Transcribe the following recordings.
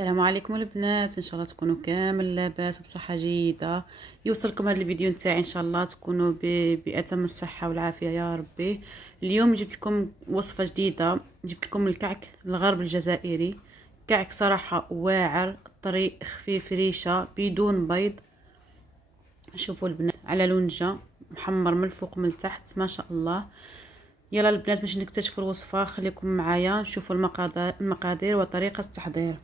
السلام عليكم البنات، ان شاء الله تكونوا كامل لاباس بصحه جيده. يوصلكم هذا الفيديو نتاعي ان شاء الله تكونوا بأتم الصحه والعافيه يا ربي. اليوم جبت لكم وصفه جديده، جبت لكم الكعك الغرب الجزائري. كعك صراحه واعر طري خفيف ريشه بدون بيض. شوفوا البنات على لونجه محمر من الفوق من التحت ما شاء الله. يلا البنات باش نكتشفوا الوصفه خليكم معايا نشوفوا المقادير وطريقه التحضير.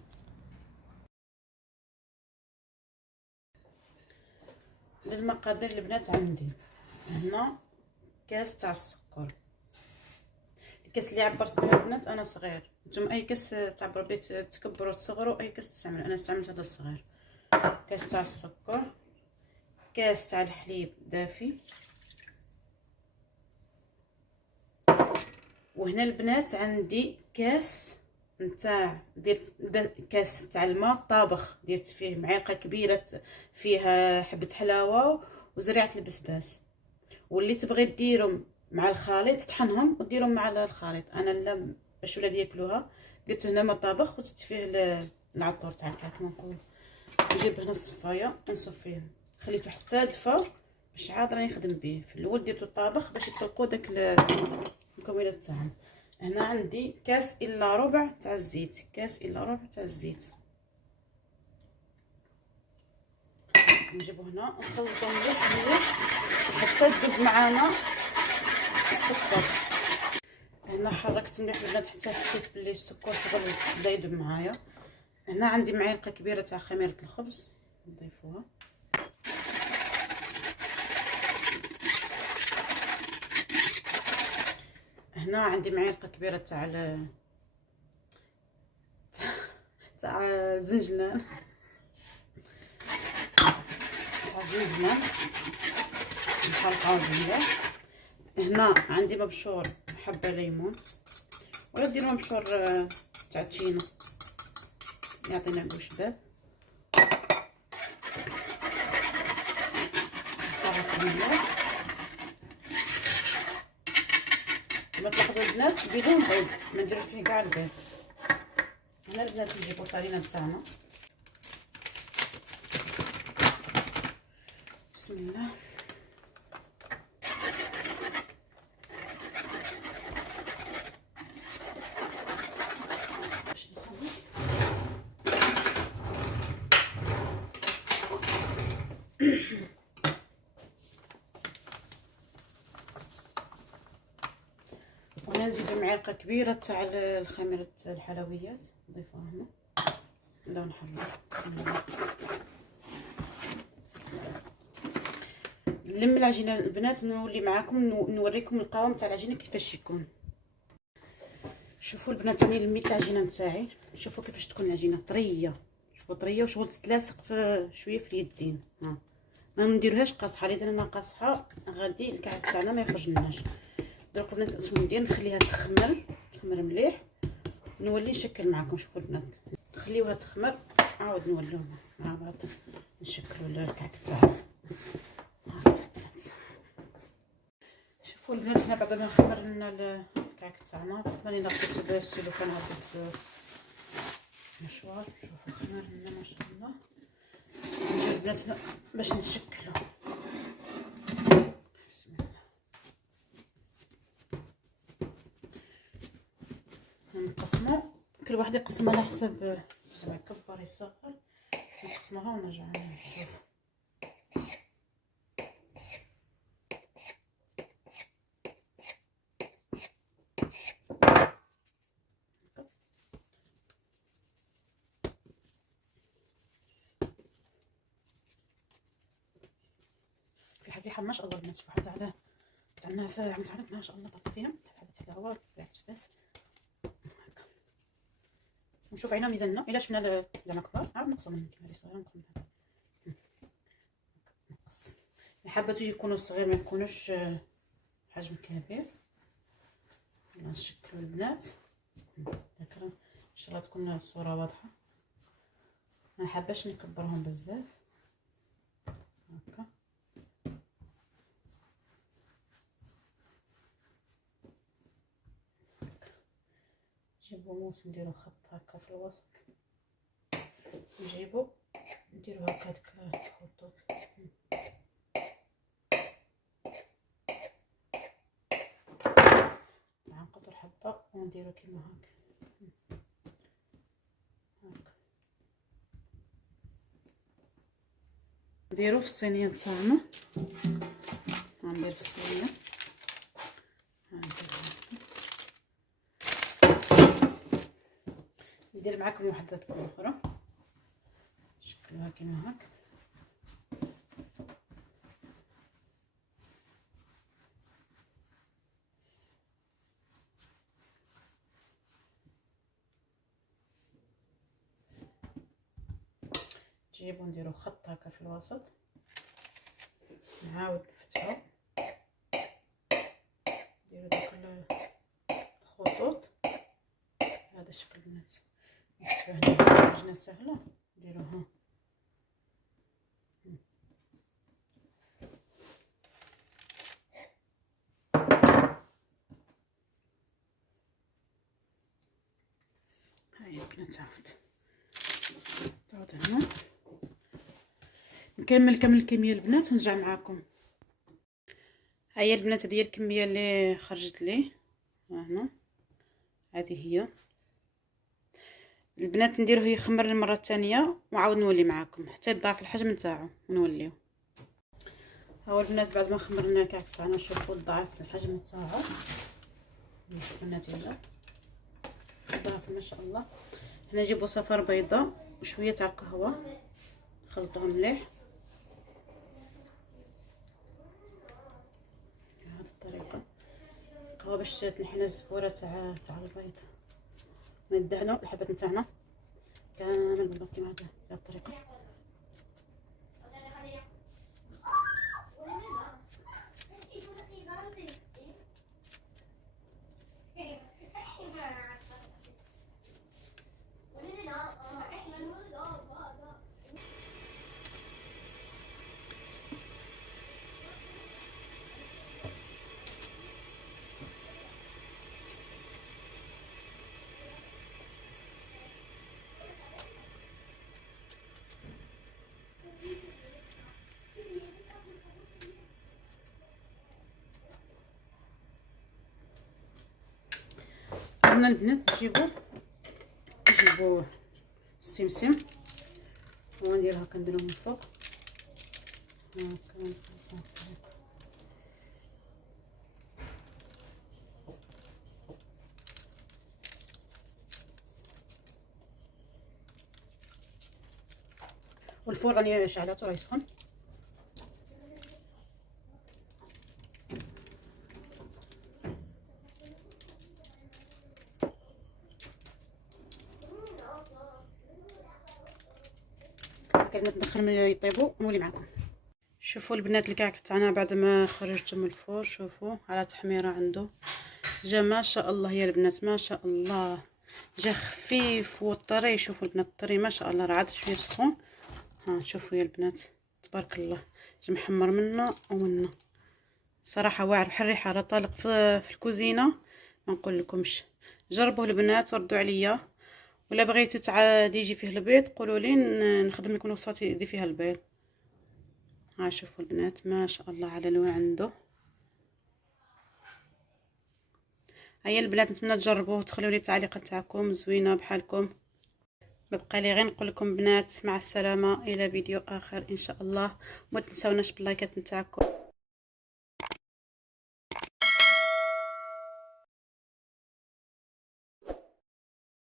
للمقادير البنات عندي هنا كاس تاع السكر. الكاس اللي عبرت به البنات انا صغير، نتوما اي كاس تعبروا به تكبروا تصغروا اي كاس تستعملوا، انا استعملت هذا الصغير. كاس تاع السكر، كاس تاع الحليب دافي، وهنا البنات عندي كاس نتاع كاس تاع الماء طابخ، درت فيه معلقه كبيره فيها حبه حلاوه وزريعه البسباس. واللي تبغي ديرهم مع الخليط تطحنهم وديرهم مع الخليط. انا لا باش ولادي ياكلوها قلت هنا مطابخ وزدت فيه العطور تاع الكعك. نقول نجيب هنا الصفايه ونصفيه، خليته حتى دفا باش عاد راني نخدم به. في الاول درتو الطابخ باش يطلقوا داك المكونات تاعهم. هنا عندي كاس الا ربع تاع الزيت، كاس الا ربع تاع الزيت. نجيبو هنا نخلطو مليح مليح حتى تذوب معانا السكر. هنا حركت مليح البنات حتى حسيت بلي السكر شغل بدا يذوب معايا. هنا عندي معلقه كبيره تاع خميره الخبز نضيفوها. هنا عندي معلقه كبيره تاع الزنجلان نخلطها مليح. هنا عندي مبشور حبه ليمون، ولا ديروا مبشور تاع تشينا يعطينا قوش باب. نخلط مليح. كما تلاحظوا البنات بدون بيض، ما نديروش فيه كاع البيض. هنا البنات نجيبو الفرينه تاعنا، بسم الله. وهنا نزيدو معلقه كبيره تاع الخميره الحلويات نضيفوها هنا. نبداو نحرك بسم الله. نلم العجينه البنات نولي معاكم نوريكم القوام تاع العجينه كيفاش يكون. شوفوا البنات راني لميت العجينه نتاعي، شوفوا كيفاش تكون العجينه طريه، شوفوا طريه وشغل تتلاصق في شويه في اليدين. ها ما نديروهاش قاصحه، اذا انا قاصحه غادي الكعك تاعنا ما يخرجلناش. دروك البنات اسمو ندير نخليها تخمر مليح، نولي نشكل معكم. شوفوا البنات نخليوها تخمر عاود نوليو مع بعض نشكلوا الكعك تاعنا. شوفوا البنات هنا بعد ما خمرنا الكعك تاعنا راني ناخذ به السلوفان هذا مشوار. شوفوا خمر لنا ما شاء الله. نجيو البنات باش نشكلو بسم الله. نقسمو كل واحد يقسم على حسب زعما يكبر يصغر، نقسموها ونرجع نشوف. في ريحه ما شاء الله البنات، واحد على تاع النافع تاعنا ما شاء الله طلع فيهم حبه حلاوه فيها بسباس هكا. نشوف عينا ميزاننا الا شفنا زعما كبار عاود نقسم كيما هذه صغيره نقسم نقص. حباتو يكونوا صغير ما يكونوش حجم كبير. يلا نشكلوا البنات ذكر ان شاء الله تكون الصوره واضحه. ما حاباش نكبرهم بزاف هكا. نجيبو موس نديرو خط هكا في الوسط نجيبو نديرو هكا هاديك الخطوط، نعقدو الحبه ونديرو كيما هكا نديرو في الصينيه تاعنا. غندير في الصينيه، ندير معكم وحده اخرى شكلها كيما هكا. نجيبو نديرو خط هكا في الوسط، نعاود نفتحو، نديرو داك الخطوط بهذا الشكل البنات. نفتحو هنا لجنه سهله، نديروها هاي البنات. تعود هنا نكمل الكميه البنات ونرجع معاكم. هيا البنات هذه هي الكميه اللي خرجت لي هنا، هذه هي البنات. نديروه يخمر المره الثانيه وعاود نولي معاكم حتى يضاعف الحجم نتاعو ونوليو. هاو البنات بعد ما خمرنا الكعك تاعنا شوفوا ضاعف الحجم نتاعو، نشوفوا النتيجه ضاعف ما شاء الله. هنا نجيبو صفار بيضاء وشويه تاع القهوه نخلطوهم مليح بهذه الطريقه. القهوه باش تنحي الزفوره تاع البيض. ندهنوا الحبات نتاعنا كامل بالضبط كيما هكا بهذه الطريقه. هنا البنات نجيبو السمسم وندير هكا نديرو من فوق هكا. والفور راني شعلاتو راه يسخن. البنات ندخل يطيبوا ونولي معكم. شوفوا البنات الكعك تاعنا بعد ما خرجته من الفور، شوفوا على تحميره عنده جا ما شاء الله يا البنات ما شاء الله، جا خفيف وطري. شوفوا البنات الطري ما شاء الله، راه عاد شويه سخون. ها شوفوا يا البنات تبارك الله، جا محمر منا ومنا صراحه واعر بحال الريحه، راه طالق في الكوزينه ما نقول لكمش. جربوه البنات وردوا عليا، ولا بغيتو تاع يجي فيه البيض قولوا لي نخدم لكم وصفات يدي فيها البيض. ها شوفوا البنات ما شاء الله على اللون عنده. هيا البنات نتمنى تجربوه وتخليو لي التعليقات تاعكم زوينه بحالكم. ما بقى لي غير نقول لكم بنات مع السلامه الى فيديو اخر ان شاء الله. وما تنساوناش باللايكات نتاعكم.